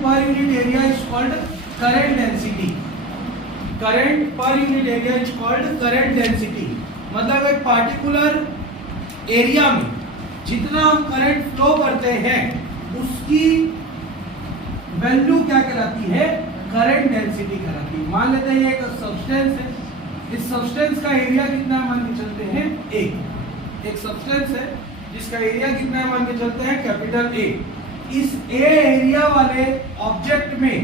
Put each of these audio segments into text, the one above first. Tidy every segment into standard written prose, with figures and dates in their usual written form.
current per unit area is called current density. Current per unit area is called current density. मतलब एक particular area में जितना हम current flow करते हैं उसकी वैल्यू क्या कहलाती है? करंट डेंसिटी कहलाती है। मान लेते हैं एक सब्सटेंस है, इस सब्सटेंस का एरिया कितना मान के चलते हैं? एक सब्सटेंस है जिसका एरिया कितना मान के चलते हैं? Capital A. इस ए एरिया वाले ऑब्जेक्ट में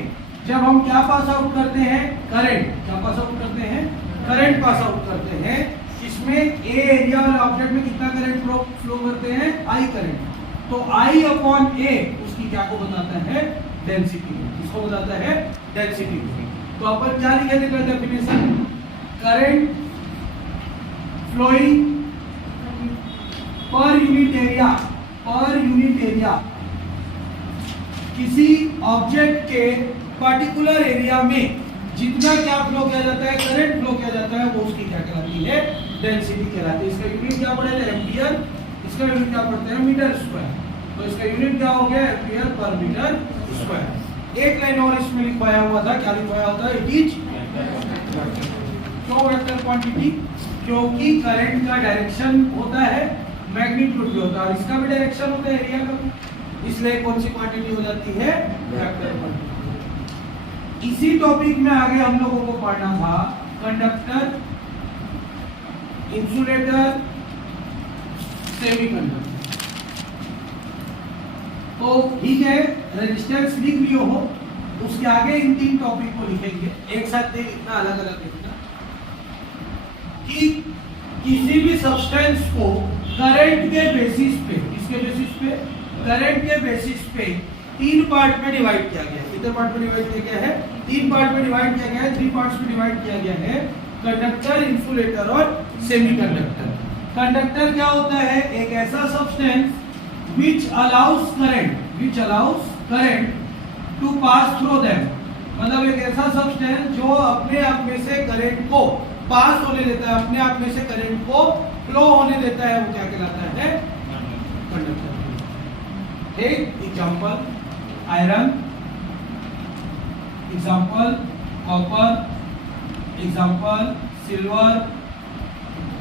जब हम क्या पास आउट करते हैं? करंट। क्या पास आउट करते हैं? करंट पास आउट करते हैं। इसमें ए एरिया वाले ऑब्जेक्ट में कितना करंट फ्लो करते हैं? I current. तो आई अपॉन ए उसकी क्या को बताता है? डेंसिटी। इसको बताता है डेंसिटी। तो अपन क्या लिखे थे डेफिनेशन? करंट फ्लोइंग पर यूनिट एरिया किसी ऑब्जेक्ट के पर्टिकुलर एरिया में जितना क्या फ्लो किया जाता है? करंट फ्लो किया जाता है, वो उसकी क्या कहलाती है? डेंसिटी कहलाती है। इसका यूनिट क्या पड़ेगा? एम्पियर। इसका यूनिट क्या पड़ता है? Metre square. तो इसका यूनिट क्या हो गया? Ampere per metre square. एक लाइन और इसमें लिखवाया हुआ था, क्या लिखवाया होता है? इट इज क्यों वेक्टर क्वांटिटी? क्योंकि करंट का डायरेक्शन होता है, मैग्नीट्यूड भी होता है, और इसका भी डायरेक्शन होता है एरिया का, इसलिए कौन सी क्वांटिटी हो जाती है? Vector quantity. इसी टॉपिक में आगे हम लोगों को पढ़ना था कंडक्टर, इंसुलेटर, सेमीकंडक्टर। तो ठीक है, रेजिस्टेंस लिख लियो हो, उसके आगे इन तीन टॉपिक को लिखेंगे एक साथ, इतना अलग अलग लिखना कि किसी भी सब्सटेंस को करंट के बेसिस पे, किसके बेसिस पे? करंट के बेसिस पे तीन पार्ट में डिवाइड किया गया है। कितने पार्ट में डिवाइड किया गया है? तीन पार्ट में डिवाइड किया गया है, 3 पार्ट्स में डिवाइड किया गया है, कंडक्टर, इंसुलेटर और सेमीकंडक्टर। कंडक्टर क्या होता है? एक ऐसा substance which allows current to pass through them। मतलब एक ऐसा सब्सटेंस जो अपने आप में से करंट को पास होने देता है, अपने आप में से करंट को फ्लो होने देता है, वो क्या कहलाता है? कंडक्टर। एक example iron, example copper, example silver.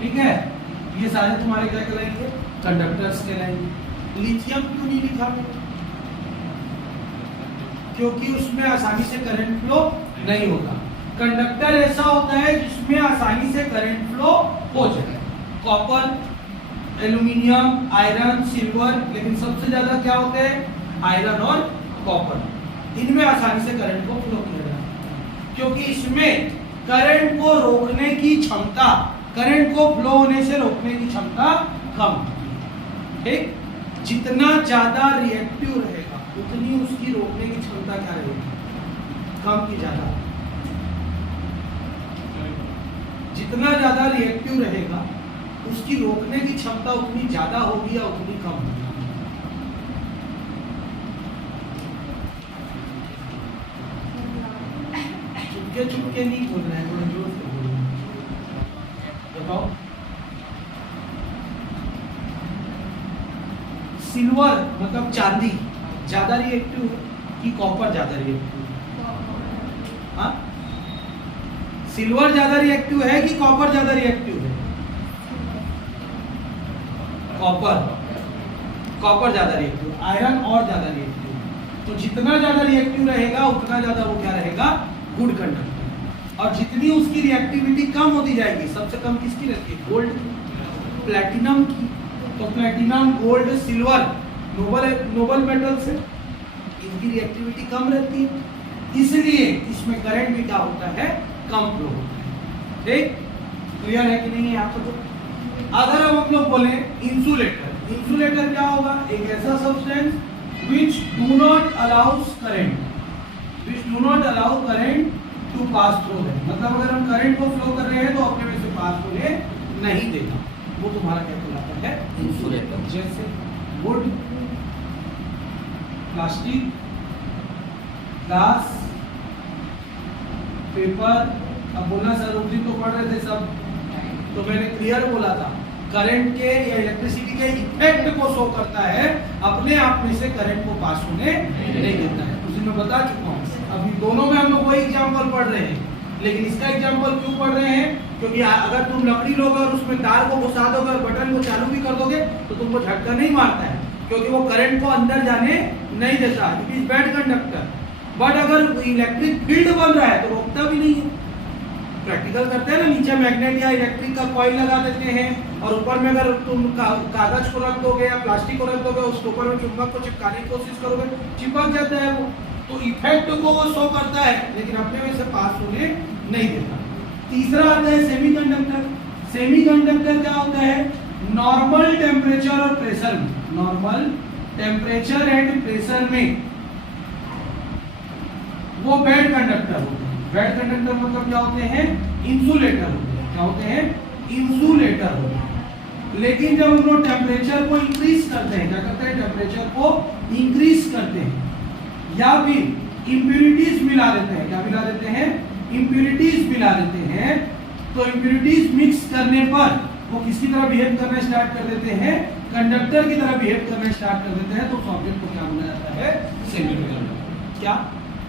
ठीक है, ये सारे तुम्हारे क्या कहलाएंगे? कंडक्टर्स कहलाएंगे। लिथियम क्यों नहीं लिखा? क्योंकि उसमें आसानी से करंट फ्लो नहीं होता। कंडक्टर ऐसा होता है जिसमें आसानी से करंट फ्लो हो जाए। कॉपर, एल्यूमिनियम, आयरन, सिल्वर, लेकिन सबसे ज्यादा क्या होते हैं? आयरन और कॉपर। इनमें आसानी से करंट को फ्लो किया जाता है क्योंकि इसमें करंट को रोकने की क्षमता, करंट को फ्लो होने से रोकने की क्षमता कम। ठीक, जितना ज्यादा रिएक्टिव रहेगा उतनी उसकी रोकने की क्षमता क्या रहेगी? कम की ज्यादा। जितना ज्यादा रिएक्टिव रहेगा उसकी रोकने की क्षमता उतनी ज्यादा होगी या उतनी कम होगी? चुपके चुपके नहीं बोल रहे हैं, थोड़ा जोर से बोल रहे हैं। बताओ। सिल्वर मतलब चांदी ज्यादा रिएक्टिव है कि कॉपर ज्यादा रिएक्टिव है? हाँ, सिल्वर ज्यादा रिएक्टिव है कि कॉपर ज्यादा रिएक्टिव है? कॉपर ज्यादा रिएक्टिव, आयरन और ज्यादा रिएक्टिव। तो जितना ज्यादा रिएक्टिव रहेगा उतना ज्यादा वो क्या रहेगा? Good conductor. और जितनी उसकी रिएक्टिविटी कम होती जाएगी, सबसे कम किसकी रहती है? गोल्ड, प्लैटिनम की। तो platinum, gold, silver noble metals है, इनकी रिएक्टिविटी कम रहती है, इसलिए इसमें करंट भी क्या होता है? कम फ्लो होता है। ठीक, क्लियर है कि नहीं है यहाँ पर? अगर हम लोग बोले इंसुलेटर, इंसुलेटर क्या होगा? एक ऐसा substance which do not allows current to pass through them। मतलब अगर हम करंट को फ्लो कर रहे हैं तो अपने में से पास होने नहीं देगा, वो तुम्हारा क्या कहलाता है? इंसुलेटर। जैसे वुड, प्लास्टिक, ग्लास, पेपर। अब बोलना सर उसी तो पढ़ रहे थे सब, तो मैंने क्लियर बोला था करंट के या इलेक्ट्रिसिटी के इफेक्ट को शो करता है, अपने आप में से करंट को पास होने नहीं देता है। उसी मैं बता चुका हूँ। अभी दोनों में हम लोग वही एग्जाम्पल पढ़ रहे हैं, लेकिन इसका एग्जाम्पल क्यों पढ़ रहे हैं? क्योंकि अगर तुम लकड़ी लोगे और उसमें तार को घुसा दोगे और बटन को चालू भी कर दोगे तो तुमको झटका नहीं मारता है, क्योंकि वो करंट को अंदर जाने नहीं देता। It is bad conductor. But अगर इलेक्ट्रिक फील्ड बन रहा है तो रोकता भी नहीं है। प्रैक्टिकल करते हैं ना, नीचे मैग्नेट या इलेक्ट्रिक का कॉइल लगा देते हैं और ऊपर में अगर तुम कागज को रख दोगे या प्लास्टिक को रख दोगे, उसके ऊपर में चुंबक को चिपकाने की कोशिश करोगे, चिपक जाता है वो। तो इफेक्ट को वो शो करता है, लेकिन अपने में से पास होने नहीं देता। तीसरा आता है सेमीकंडक्टर। सेमीकंडक्टर क्या होता है? नॉर्मल टेम्परेचर और प्रेशर में, नॉर्मल टेम्परेचर एंड प्रेशर में वो बैड कंडक्टर होते हैं। बैड कंडक्टर मतलब क्या होते हैं? इंसुलेटर होते हैं। क्या होते हैं? इंसुलेटर होते हैं। लेकिन जब हम लोग टेम्परेचर को इंक्रीज करते हैं, क्या करते हैं? टेम्परेचर को इंक्रीज करते हैं या फिर इंप्यूरिटीज मिला देते हैं। क्या मिला देते हैं? इंप्यूरिटीज मिला देते हैं। तो इंप्यूरिटीज मिक्स करने पर वो किसकी तरह बिहेव करना स्टार्ट कर देते हैं? कंडक्टर की तरह बिहेव करना स्टार्ट कर देते हैं। तो उस ऑब्जेक्ट को क्या बोला जाता है? सेमीकंडक्टर। क्या?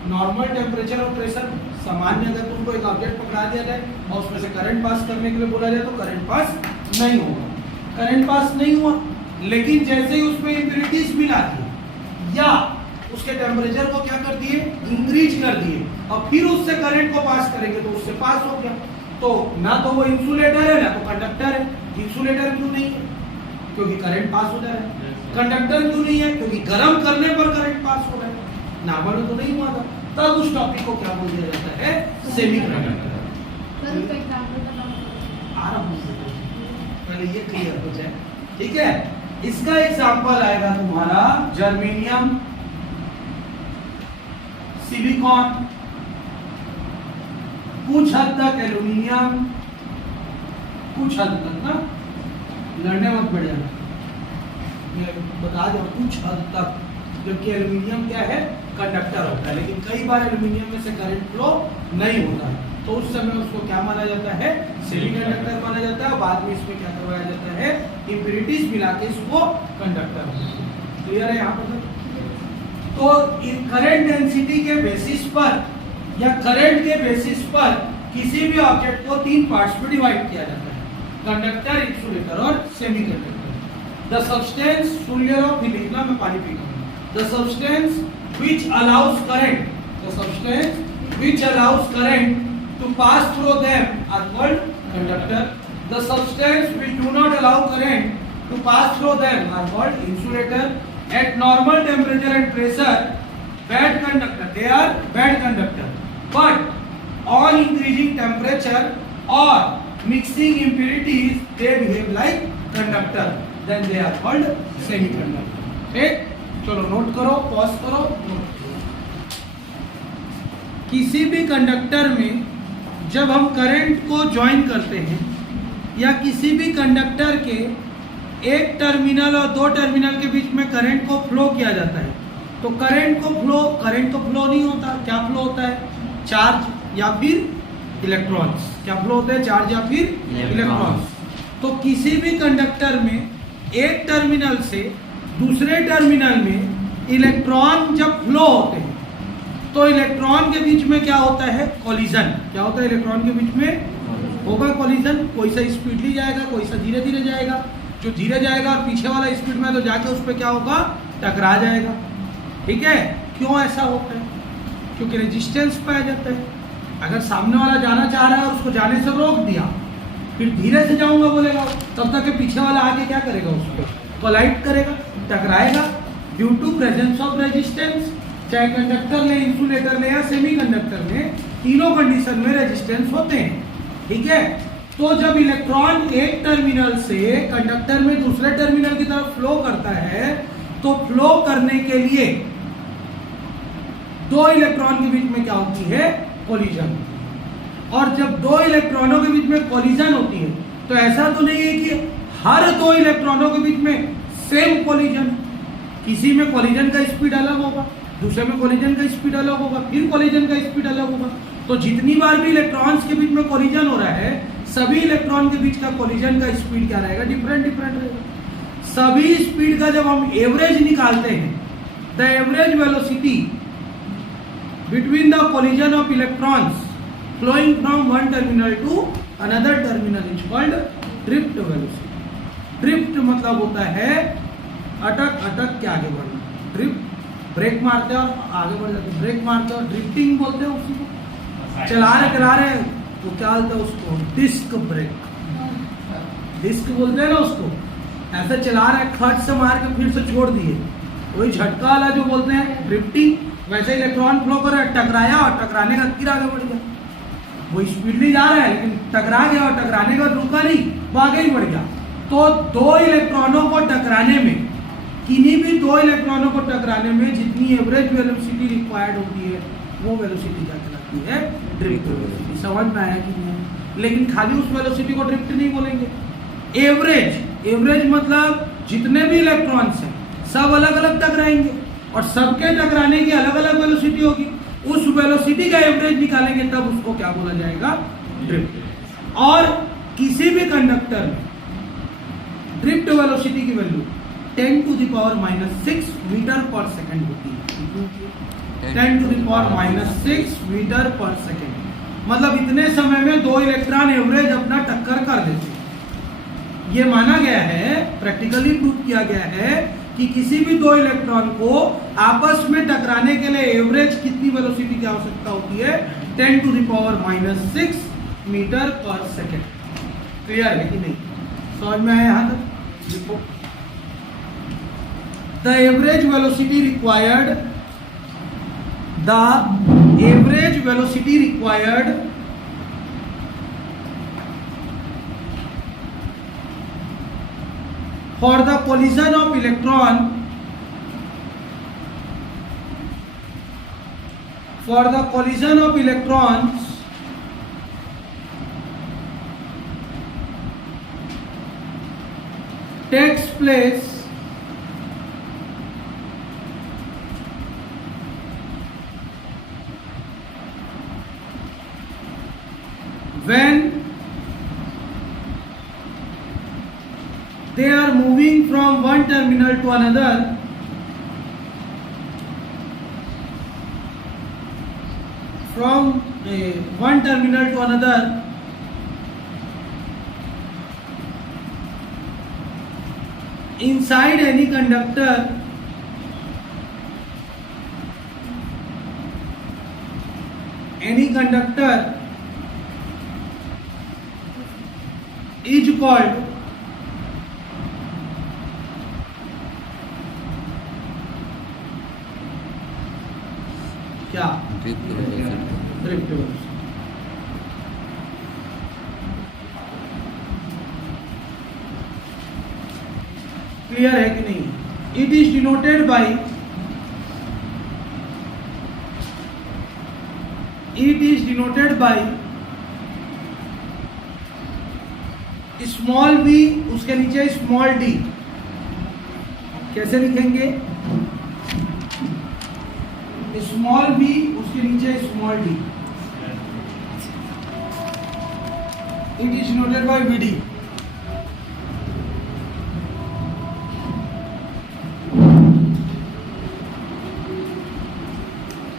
नॉर्मल टेम्परेचर और प्रेशर सामान्य, अगर तुमको एक ऑब्जेक्ट पकड़ा दिया जाए और उसमें से करंट पास करने के लिए बोला जाए तो करंट पास नहीं होगा। करंट पास नहीं हुआ, लेकिन जैसे ही उसमें इंप्यूरिटीज मिला दी या उसके टेम्परेचर को क्या कर दिए? इंक्रीज कर दिए और फिर उससे करंट को पास करेंगे तो उससे पास हो गया। तो ना तो वो इंसुलेटर है ना तो कंडक्टर है। इंसुलेटर क्यों नहीं है? क्योंकि करंट पास हो रहा है। कंडक्टर क्यों नहीं है? क्योंकि गर्म करने पर करंट पास हो रहा है। नॉर्मल तो नहीं हुआ था। तब उस टॉपिक को क्या बोल दिया जाता है? सेमीकंडक्टर। पहले ये क्लियर हो जाए, ठीक है। इसका एग्जांपल आएगा तुम्हारा जर्मेनियम, सिलिकॉन, कुछ हद तक एल्यूमिनियम, कुछ हद तक ना, लड़ने मत पड़ जाना, बता दो कुछ हद तक, जबकि एल्यूमिनियम क्या है? कंडक्टर होता है। लेकिन कई बार एल्यूमिनियम में से करंट फ्लो नहीं होता है, तो उस समय उसको क्या माना जाता है? सेमीकंडक्टर माना जाता है। बाद में इसमें क्या करवाया जाता है? इंप्यूरिटीज मिला के इसको कंडक्टर। क्लियर है यहाँ पर? तो करंट डेंसिटी के बेसिस पर या करंट के बेसिस पर किसी भी ऑब्जेक्ट को 3 पार्ट्स में डिवाइड किया जाता है: कंडक्टर, इंसुलेटर और सेमीकंडक्टर। द सब्सटेंस, सुन ले लो फिर लिखना, मैं पानी पीना। The substance which allows current, the substance which allows current to pass through them are called conductor. The substance which do not allow current to pass through them are called insulator. At normal temperature and pressure, bad conductor. They are bad conductor. But on increasing temperature or mixing impurities, they behave like conductor. Then they are called semiconductor. Okay? चलो note करो, pause करो, note करो। किसी भी conductor में जब हम current को ज्वाइन करते हैं या किसी भी कंडक्टर के एक टर्मिनल और 2 टर्मिनल के बीच में करंट को फ्लो किया जाता है, तो करंट तो फ्लो नहीं होता। क्या फ्लो होता है? चार्ज या फिर इलेक्ट्रॉन्स। क्या फ्लो होते हैं? चार्ज या फिर इलेक्ट्रॉन्स। तो किसी भी कंडक्टर में एक टर्मिनल से दूसरे टर्मिनल में इलेक्ट्रॉन जब फ्लो होते हैं तो इलेक्ट्रॉन के बीच में क्या होता है? कोलिजन। क्या होता है? इलेक्ट्रॉन के बीच में होगा कोलिजन। कोई सा स्पीडली जाएगा, कोई सा धीरे धीरे जाएगा। जो धीरे जाएगा और पीछे वाला स्पीड में तो जाके उस पर क्या होगा? टकरा जाएगा। ठीक है? क्यों ऐसा होता है? क्योंकि रेजिस्टेंस पाया जाता है। अगर सामने वाला जाना चाह रहा है और उसको जाने से रोक दिया, फिर धीरे से जाऊंगा बोलेगा, तब तक के पीछे वाला आगे क्या करेगा? उसको कोलाइड करेगा, टकराएगा। Due to presence of resistance, चाहे कंडक्टर ले, इंसुलेटर ले या सेमीकंडक्टर में, तीनों कंडीशन में रेजिस्टेंस होते हैं। ठीक है? तो जब इलेक्ट्रॉन एक टर्मिनल से कंडक्टर में दूसरे टर्मिनल की तरफ फ्लो करता है, तो फ्लो करने के लिए 2 इलेक्ट्रॉन के बीच में क्या होती है? कोलिजन। और जब 2 इलेक्ट्रॉनों के बीच में कोलिजन होती है तो ऐसा तो नहीं है कि हर 2 इलेक्ट्रॉनों के बीच में सेम कोलिजन। किसी में कोलिजन का स्पीड अलग होगा, दूसरे में कोलिजन का स्पीड अलग होगा, फिर कोलिजन का स्पीड अलग होगा। तो जितनी बार भी इलेक्ट्रॉन्स के बीच में कोलिजन हो रहा है, सभी इलेक्ट्रॉन के बीच का कोलिजन का स्पीड क्या रहेगा? डिफरेंट रहेगा। सभी स्पीड का जब हम एवरेज निकालते हैं, the average velocity between the collision of electrons flowing from one terminal to another terminal is called drift velocity. Drift मतलब होता है अटक अटक के आगे बढ़ना. ड्रिफ्ट ब्रेक मारते हैं और आगे बढ़ जाते हैं, ब्रेक मारते हैं और ड्रिफ्टिंग बोलते हैं उसी को. चला रहे तो क्या बोलते हैं उसको, डिस्क ब्रेक, डिस्क बोलते हैं ना उसको. ऐसे चला रहे खट से मार के फिर से छोड़ दिए, वही झटका वाला जो बोलते हैं ड्रिफ्टिंग. वैसे इलेक्ट्रॉन फ्लो कर रहा है, टकराया और टकराने का फिर आगे बढ़ गया. वो स्पीड नहीं जा रहा है लेकिन टकरा गया और टकराने का रुका नहीं, वो आगे ही बढ़ गया. तो दो इलेक्ट्रॉनों को टकराने में, किन्हीं भी दो इलेक्ट्रॉनों को टकराने में जितनी एवरेज वेलोसिटी रिक्वायर्ड होती है वो वेलोसिटी क्या कहलाती है, ड्रिफ्ट वेलोसिटी. समझ में आया कि नहीं? लेकिन खाली उस वेलोसिटी को ड्रिफ्ट नहीं बोलेंगे. एवरेज, एवरेज मतलब जितने भी इलेक्ट्रॉन्स हैं सब अलग अलग टकराएंगे और सबके टकराने की अलग अलग वेलोसिटी होगी. उस वेलोसिटी का एवरेज निकालेंगे तब उसको क्या बोला जाएगा, ड्रिफ्ट. और किसी भी कंडक्टर में ड्रिफ्ट वेलोसिटी की वैल्यू 10⁻⁻6 मीटर पर सेकंड होती है. 10⁻⁻6 मीटर पर सेकंड मतलब इतने समय में दो इलेक्ट्रॉन एवरेज अपना टक्कर कर देते हैं. ये माना गया है, प्रैक्टिकली प्रूव किया गया है कि किसी भी दो इलेक्ट्रॉन को आपस में टकराने के लिए एवरेज कितनी वेलोसिटी की आवश्यकता होती है, 10⁻⁻6 मीटर पर सेकंड. क्लियर है कि नहीं? समझ में आया यहां तक? देखो, the average velocity required, the average velocity required for the collision of electron, for the collision of electrons takes place when they are moving from one terminal to another inside any conductor is called क्या, drift velocity. Clear है कि नहीं? It is denoted by small v, उसके नीचे small d. कैसे लिखेंगे? Small v, उसके नीचे small d. It is denoted by vd.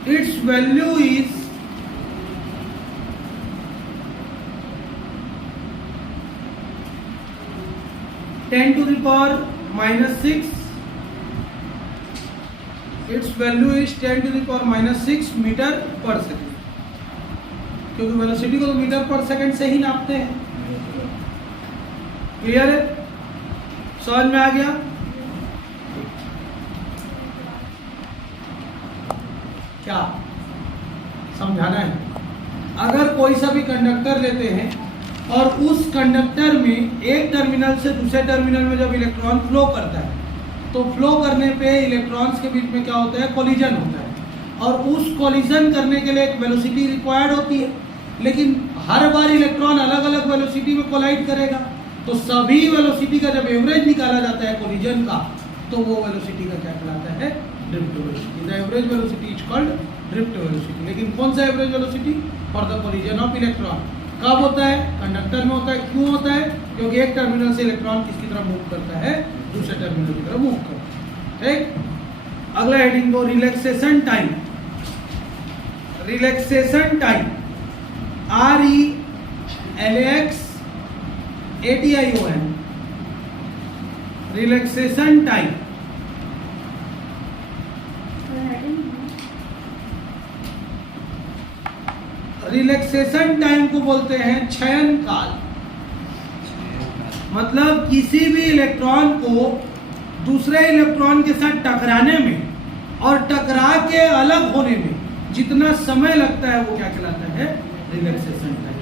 Its value is 10⁻⁻6. Its value is 10⁻⁻6 metre पर सेकंड, क्योंकि वेलोसिटी को तो मीटर पर सेकंड से ही नापते हैं. क्लियर है? समझ में आ गया? क्या समझाना है? अगर कोई सा भी कंडक्टर लेते हैं और उस कंडक्टर में एक टर्मिनल से दूसरे टर्मिनल में जब इलेक्ट्रॉन फ्लो करता है तो फ्लो करने पे इलेक्ट्रॉन्स के बीच में क्या होता है, कोलिजन होता है. और उस कोलिजन करने के लिए एक वेलोसिटी रिक्वायर्ड होती है, लेकिन हर बार इलेक्ट्रॉन अलग अलग वेलोसिटी में कोलाइड करेगा. तो सभी वेलोसिटी का जब एवरेज निकाला जाता है कोलिजन का, तो वो वेलोसिटी का क्या कहलाता है, drift velocity. The average velocity is called drift velocity. लेकिन कौन सा average velocity? For the collision of electron. कब होता है? कंडक्टर में होता है. क्यों होता है? क्योंकि एक टर्मिनल से इलेक्ट्रॉन किसकी तरफ मूव करता है, दूसरे टर्मिनल की तरफ मूव करता है. ठीक. अगला हेडिंग को relaxation time. Relaxation time, RELAXATION, relaxation time. Relaxation time को बोलते हैं क्षयन काल। मतलब किसी भी इलेक्ट्रॉन को दूसरे इलेक्ट्रॉन के साथ टकराने में और टकरा के अलग होने में जितना समय लगता है वो क्या कहलाता है? Relaxation time.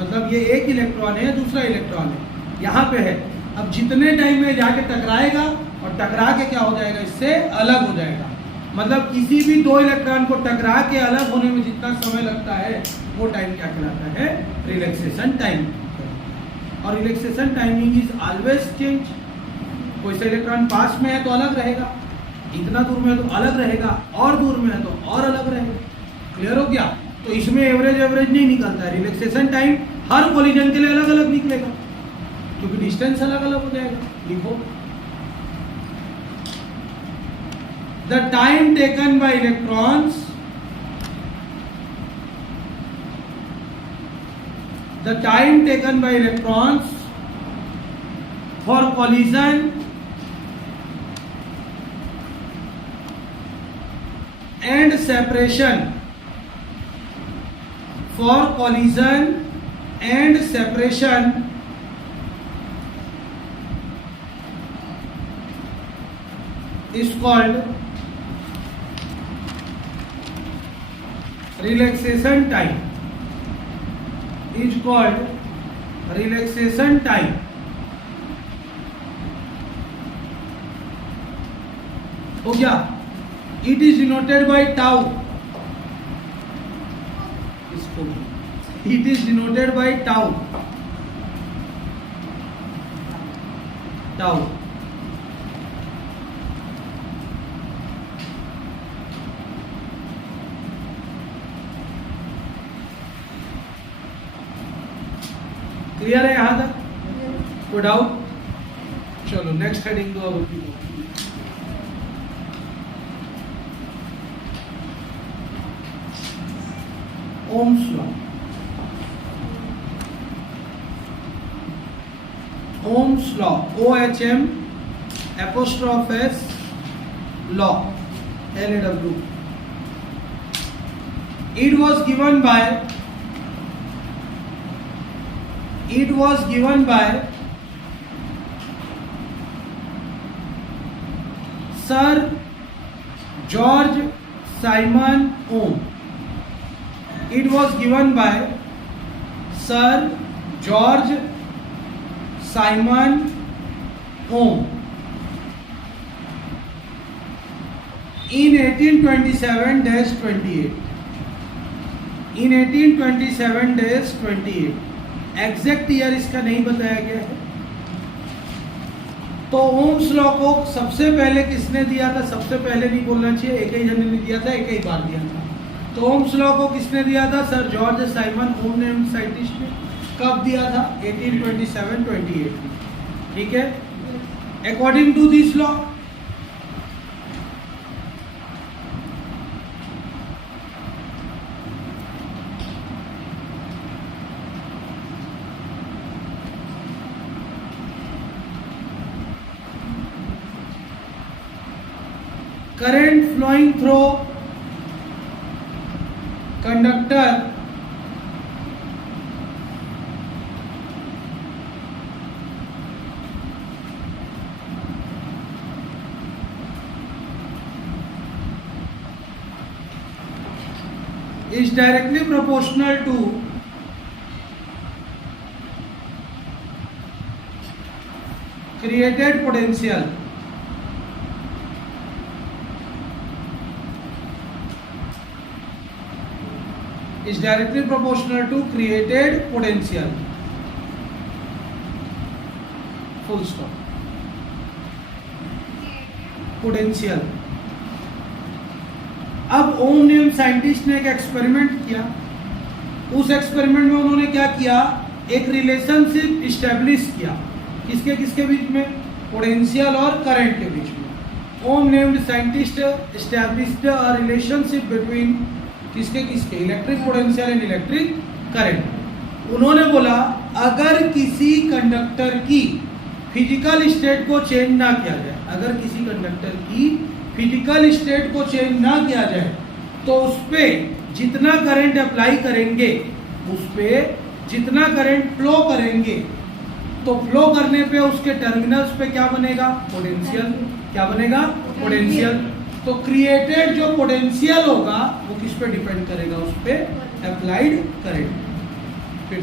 मतलब ये एक इलेक्ट्रॉन है, दूसरा इलेक्ट्रॉन है, यहाँ पे है, अब जितने टाइम में जाके टकराएगा और टकरा के क्या हो जाएगा? इससे अलग हो जाएगा। मतलब किसी भी दो इलेक्ट्रॉन को टकरा के अलग होने में जितना समय लगता है वो टाइम क्या कहलाता है? Relaxation time. और relaxation timing is always change. कोई सा इलेक्ट्रॉन पास में है तो अलग रहेगा, इतना दूर में है तो अलग रहेगा, और दूर में है तो और अलग रहेगा। क्लियर हो गया? तो इसमें एवरेज नहीं निकलता है। रिलैक्सेशन टाइम हर कोलिजन के लिए अलग अलग निकलेगा क्योंकि डिस्टेंस अलग अलग हो जाएगा। लिखो, the time taken by electrons, the time taken by electrons for collision and separation, for collision and separation is called relaxation time, is called relaxation time। हो गया? It is denoted by tau, इसको it is denoted by tau, tau। Clear है यहाँ तक? कोई doubt? चलो next heading दो। अब Ohm's law. Ohm's law, OHM apostrophe S law, LAW। It was given by Sir George Simon Ohm। It was given by Sir George Simon Ohm in 1827-28। In 1827-28 exact year इसका नहीं बताया गया है। तो Ohm's law को सबसे पहले किसने दिया था? सबसे पहले नहीं बोलना चाहिए, एक ही जन ने दिया था, एक ही बार दिया था। तो ओम्स लॉ को किसने दिया था? Sir George Simon Ohm name scientist ने। कब दिया था? 1827-28 में। ठीक है? According to this law current flowing through conductor is directly proportional to created potential, is directly proportional to created potential, full stop। Potential. अब ओम नेम साइंटिस्ट ने एक एक्सपेरिमेंट किया। उस एक्सपेरिमेंट में उन्होंने क्या किया? एक रिलेशनशिप इस्टेब्लिश किया। किसके किसके बीच में? पोटेंशियल और करंट के बीच में। Ohm named scientist established a relationship between किसके किसके, electric potential and electric current. उन्होंने बोला अगर किसी कंडक्टर की फिजिकल स्टेट को चेंज ना किया जाए, अगर किसी कंडक्टर की फिजिकल स्टेट को चेंज ना किया जाए तो उस पे जितना करंट अप्लाई करेंगे, उस पे जितना करंट फ्लो करेंगे, तो फ्लो करने पे उसके टर्मिनल्स पे क्या बनेगा, पोटेंशियल। क्या बनेगा, पोटेंशियल। तो क्रिएटेड जो पोटेंशियल होगा वो किस पे डिपेंड करेगा, उस पे अप्लाइड करंट। फिर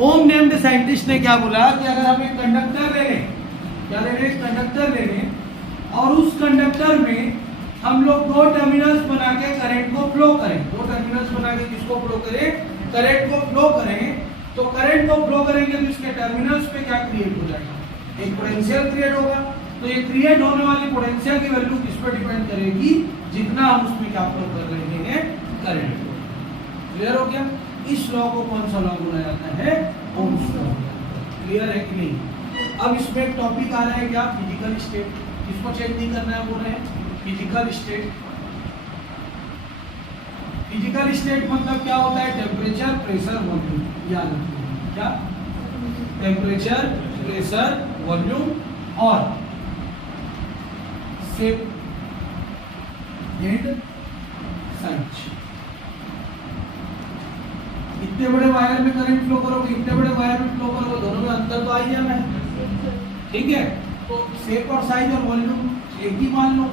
ओम नेम्ड साइंटिस्ट ने क्या बोला कि अगर हम एक कंडक्टर ले लें, क्या ले लें, कंडक्टर ले लें, और उस कंडक्टर में हम लोग दो टर्मिनल्स बना के करंट को फ्लो करें, दो टर्मिनल्स बना के किसको फ्लो करें, करंट को फ्लो करें, तो करंट को फ्लो करेंगे तो इसके टर्मिनल्स पे क्या क्रिएट हो जाएगा, एक पोटेंशियल क्रिएट होगा। तो ये क्रिएट होने वाली पोटेंशियल की वैल्यू किस पर डिपेंड करेगी, जितना हम उसमें क्या फ्लो कर रहे हैं, करंट को। क्लियर हो गया। इस लॉ को कौन सा लॉ बोला जाता है, ओम्स लॉ। क्लियर है कि नहीं। अब इसमें एक टॉपिक आ रहा है क्या, फिजिकल स्टेट। इसको चेक नहीं करना है, बोल रहे हैं फिजिकल स्टेट। फिजिकल स्टेट मतलब क्या होता है, टेम्परेचर, प्रेशर, वॉल्यूम। याद रखिए क्या, टेम्परेचर, प्रेशर, वॉल्यूम और शेप एंड साइज। इतने बड़े वायर में करंट फ्लो करोगे, इतने बड़े वायर में फ्लो करोगे, दोनों में अंतर तो आ ही जाना है। ठीक है, तो शेप और साइज और वॉल्यूम एक ही मान लो।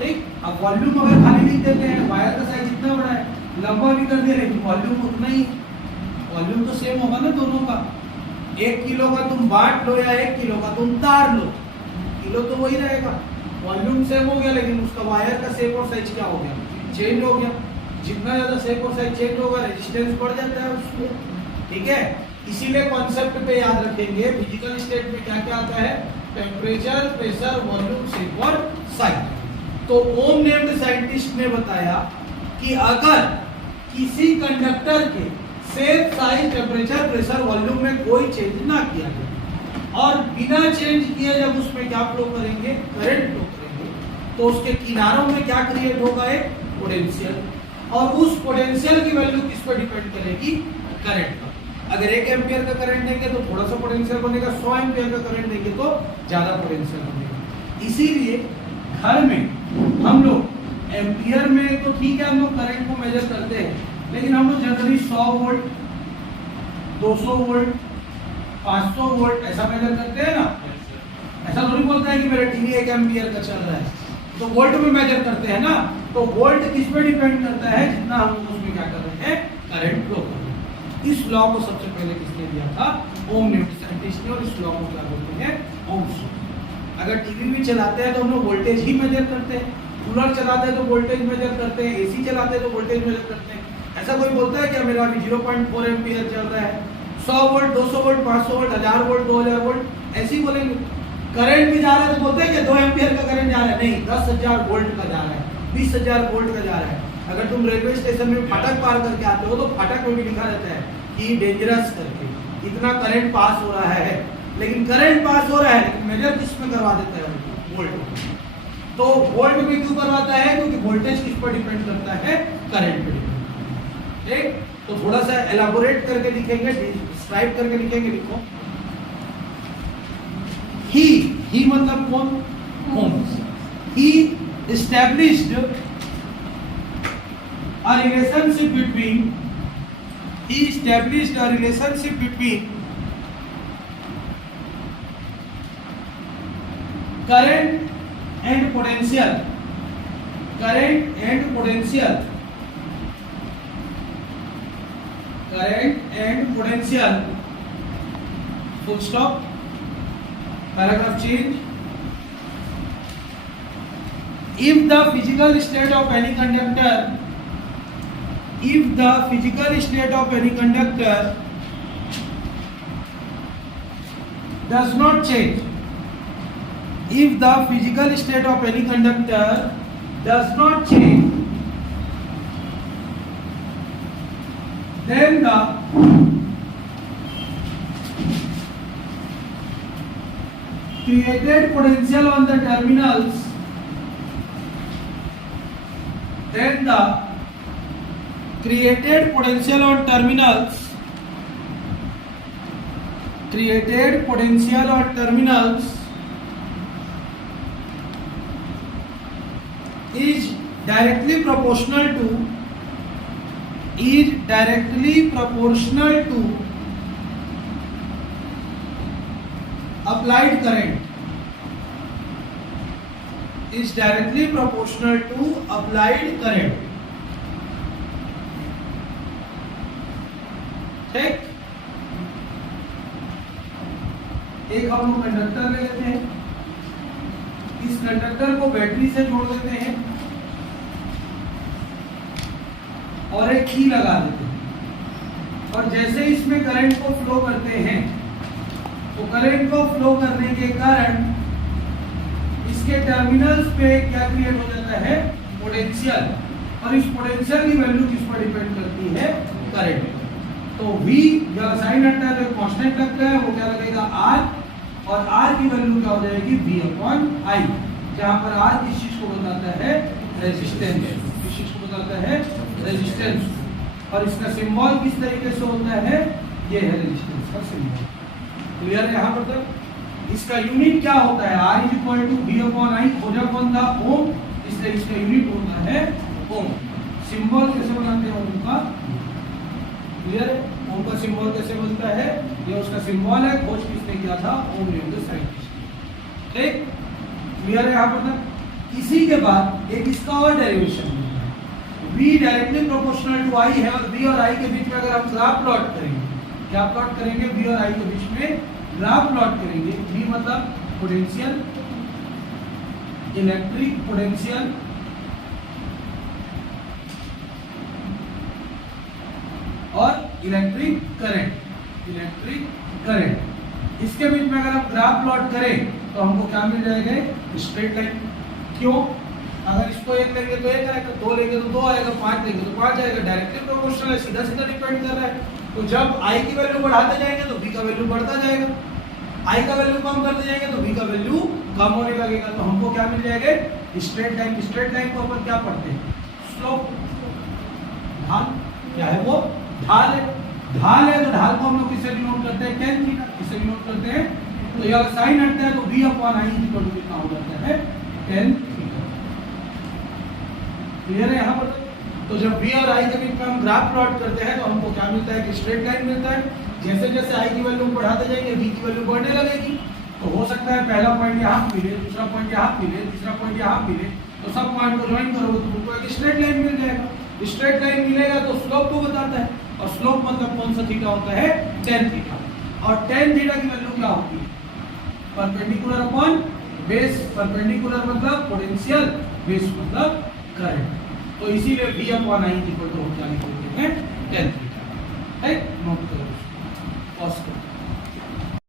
ठीक, अब वॉल्यूम अगर खाली लिख देते हैं, वायर का साइज इतना बड़ा है, लंबा भी कर दे, लेकिन वॉल्यूम उतना ही, वॉल्यूम तो सेम होगा ना दोनों का। 1 किलो का तुम बाट लो या 1 किलो का तुम तार लो, किलो तो वही रहेगा, वॉल्यूम सेम हो गया, लेकिन उसका वायर का शेप और साइज क्या हो गया, चेंज हो गया। जितना ज्यादा शेप और साइज चेंज होगा, रेजिस्टेंस बढ़ जाता है उसमें। ठीक है, इसीलिए कॉन्सेप्ट पे याद रखेंगे, फिजिकल स्टेट में क्या क्या आता है, टेम्परेचर, प्रेशर, वॉल्यूम, शेप और साइज। तो ओम नेम्ड साइंटिस्ट ने बताया कि अगर किसी कंडक्टर के shape, size, temperature, pressure, volume में कोई चेंज ना किया जाए और बिना चेंज किए जब उसमें क्या फ्लो करेंगे, करंट फ्लो करेंगे, तो उसके किनारों में क्या क्रिएट होगा, एक पोटेंशियल। और उस पोटेंशियल की वैल्यू किस पर डिपेंड करेगी, करंट पर। अगर 1 एम्पियर का करंट देंगे तो थोड़ा सा पोटेंशियल बनेगा, 100 एम्पियर का करंट देंगे तो ज्यादा पोटेंशियल बनेगा। इसीलिए घर में हम लोग एम्पियर में तो ठीक है, हम लोग करंट को मेजर करते हैं, लेकिन हम लोग जनरली 100 वोल्ट, 200 वोल्ट, 500 वोल्ट ऐसा मेजर करते हैं ना। ऐसा थोड़ी बोलता है कि मेरा टीवी 1 एम्पियर का चल रहा है, तो वोल्ट में मेजर करते हैं ना। तो वोल्ट किस पे डिपेंड करता है, जितना हम उसमें क्या कर रहे हैं, करंट फ्लो कर रहे हैं। इस लॉ को सबसे पहले किसने दिया था, ओम नेम्ड साइंटिस्ट ने। और इस लॉ को क्या बोलते हैं, ओम्स लॉ। अगर टीवी भी चलाते हैं तो हम लोग वोल्टेज ही मेजर करते हैं, कूलर चलाते हैं तो वोल्टेज मेजर करते हैं, एसी चलाते हैं तो वोल्टेज मेजर करते हैं। ऐसा कोई बोलता है कि मेरा अभी 0.4 एम्पियर चल रहा है, 100 volt, 200 volt, 500 volt, 1000 volt, 2000 volt, ऐसे ही बोलेंगे। करंट भी जा रहा है तो बोलते हैं कि 2 एम्पियर का करंट जा रहा है, नहीं, 10,000 वोल्ट का जा रहा है, 20,000 वोल्ट का जा रहा है। अगर तुम रेलवे स्टेशन में फाटक पार करके आते हो तो फाटक में भी लिखा रहता है कि डेंजरस करके, इतना करंट पास हो रहा है। लेकिन करंट पास हो रहा है, लेकिन मेजर किस में करवा देता है, वोल्ट। तो वोल्ट में क्यों करवाता है, क्योंकि वोल्टेज किस पर डिपेंड करता है, करंट पर डिपेंड। ठीक, तो थोड़ा सा एलाबोरेट करके लिखेंगे, डिस्क्राइब करके लिखेंगे। लिखो, ही मतलब कौन, ओम्स। ही established a relationship between current and potential, full stop, paragraph change. If the physical state of any conductor does not change, then the created potential on the terminals then the created potential on terminals is directly proportional to applied current. Is directly proportional to applied current. ठीक, एक हम लोग conductor ले लेते हैं, इस conductor को battery से जोड़ देते हैं और एक की लगा देते हैं, और जैसे इसमें करंट को फ्लो करते हैं तो करंट को फ्लो करने के कारण इसके टर्मिनल्स पे क्या क्रिएट हो जाता है, पोटेंशियल, और इस पोटेंशियल की वैल्यू किस पर डिपेंड करती है, करंट। तो V जब साइन हटता है तो एक कांस्टेंट लगता है, वो क्या लगेगा R, और R की वैल्यू क्या हो जाएगी V/I, जहां पर R किस चीज को बताता है, रेजिस्टेंस, किस चीज को बताता है, रेजिस्टेंस, और इसका सिंबल किस तरीके से होता है, ये है रेजिस्टेंस का सिंबल। क्लियर है यहाँ पर तक? इसका यूनिट क्या होता है, R = V/I, खोजा कौन था, ओम, इसलिए इसका यूनिट होता है ओम। सिंबल कैसे बनाते हैं ओम का, क्लियर है? ओम का सिंबल कैसे बनता है, ये उसका सिंबल है, खोज किसने किया था, ओम न्यूटन साइंटिस्ट। ठीक, क्लियर है यहाँ पर तक? इसी के बाद एक इसका और derivation V directly proportional to I है, और V और I के बीच में अगर हम ग्राफ प्लॉट करेंगे, क्या प्लॉट करेंगे, V और I के बीच में ग्राफ प्लॉट करेंगे। V मतलब पोटेंशियल, इलेक्ट्रिक पोटेंशियल, और इलेक्ट्रिक करंट, इसके बीच में अगर हम ग्राफ प्लॉट करें तो हमको क्या मिल जाएगा, स्ट्रेट लाइन। क्यों? अगर इसको एक लेंगे तो एक आएगा, दो लेंगे तो दो आएगा, पांच लेंगे तो पांच आएगा, डायरेक्टली प्रोपोर्शनल है, सीधा सीधा डिपेंड कर रहा है। तो जब I की वैल्यू बढ़ाते जाएंगे तो V का वैल्यू बढ़ता जाएगा, I का वैल्यू कम करते जाएंगे तो V का वैल्यू कम होने लगेगा। तो हमको क्या मिल जाएगा, स्ट्रेट लाइन। स्ट्रेट लाइन को अपन क्या पढ़ते हैं, स्लोप, ढाल, क्या है वो, ढाल है। ढाल है तो ढाल को हम लोग किससे डिनोट करते हैं, tan थीटा, किससे डिनोट करते हैं, तो ये अगर साइन हटता है तो V/I कितना हो जाता है, tan थीटा। क्लियर है यहाँ पर? तो जब V और I के बीच में हम ग्राफ प्लॉट करते हैं तो हमको क्या मिलता है, कि स्ट्रेट लाइन मिलता है। जैसे जैसे I की वैल्यू बढ़ाते जाएंगे V की वैल्यू बढ़ने लगेगी। तो हो सकता है पहला पॉइंट यहाँ मिले, दूसरा पॉइंट यहाँ मिले, तीसरा पॉइंट यहाँ मिले, तो सब पॉइंट को ज्वाइन करोगे तो तुमको एक स्ट्रेट लाइन मिल जाएगा। स्ट्रेट लाइन मिलेगा तो स्लोप को बताता है, और स्लोप मतलब कौन सा थीटा होता है, tan थीटा। और tan थीटा की वैल्यू क्या होती है, परपेंडिकुलर अपॉन बेस। परपेंडिकुलर मतलब पोटेंशियल, बेस मतलब करंट। तो इसीलिए V/I = क्या लिखोगे, tan थीटा। है, नोट करो, पॉज करो।